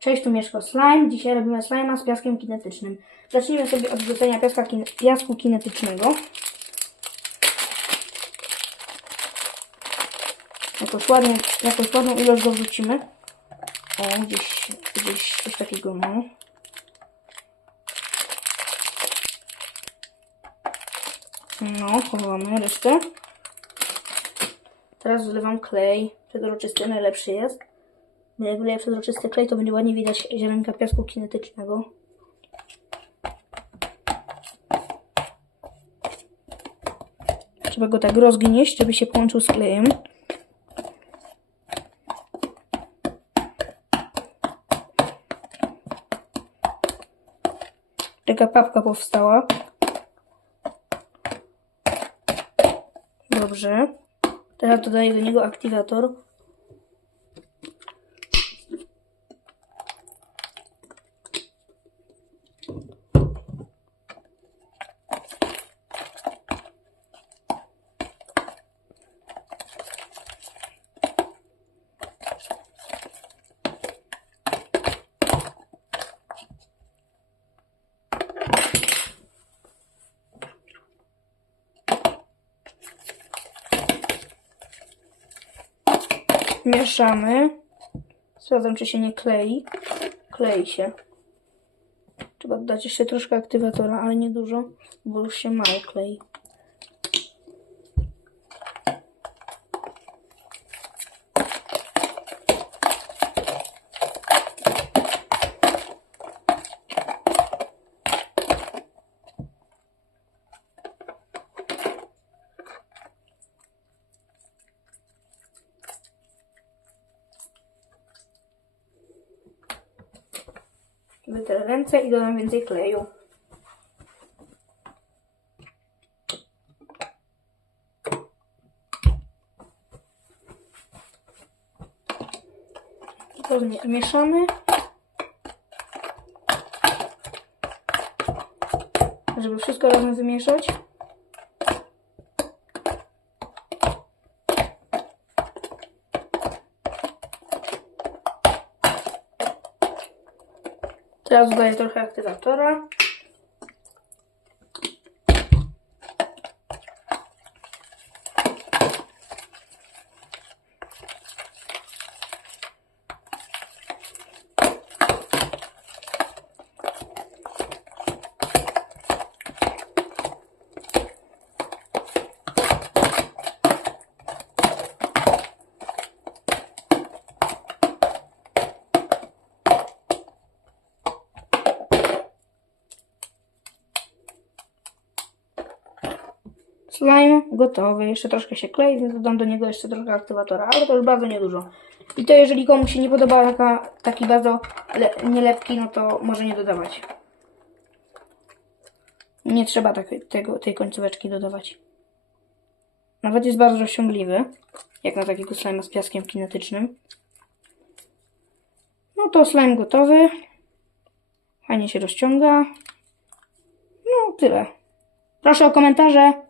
Cześć, tu Mieszko Slime. Dzisiaj robimy slima z piaskiem kinetycznym. Zacznijmy sobie od wrzucenia piaska kin piasku kinetycznego. Jakoś, ładnie, jakoś ładną ilość go wrzucimy. O, gdzieś, gdzieś coś takiego, no. No, chowamy resztę. Teraz wlewam klej. Przezroczysty najlepszy jest. Jak wleję przezroczysty klej, to będzie ładnie widać ziarenka piasku kinetycznego. Trzeba go tak rozgnieść, żeby się połączył z klejem. Taka papka powstała. Dobrze. Teraz dodaję do niego aktywator. Mieszamy. Sprawdzam, czy się nie klei. Klei się. Trzeba dodać jeszcze troszkę aktywatora, ale nie dużo, bo już się mało klei. Wytrę ręce i dodam więcej kleju. Mie- mieszamy. Żeby wszystko razem wymieszać. Teraz dodaję trochę aktywatora. Slime gotowy. Jeszcze troszkę się klei, więc dodam do niego jeszcze trochę aktywatora, ale to już bardzo niedużo. I to jeżeli komuś się nie podoba taka, taki bardzo le, nielepki, no to może nie dodawać. Nie trzeba tak, tego, tej końcóweczki dodawać. Nawet jest bardzo rozciągliwy, jak na takiego slime z piaskiem kinetycznym. No to slime gotowy. Fajnie się rozciąga. No tyle. Proszę o komentarze.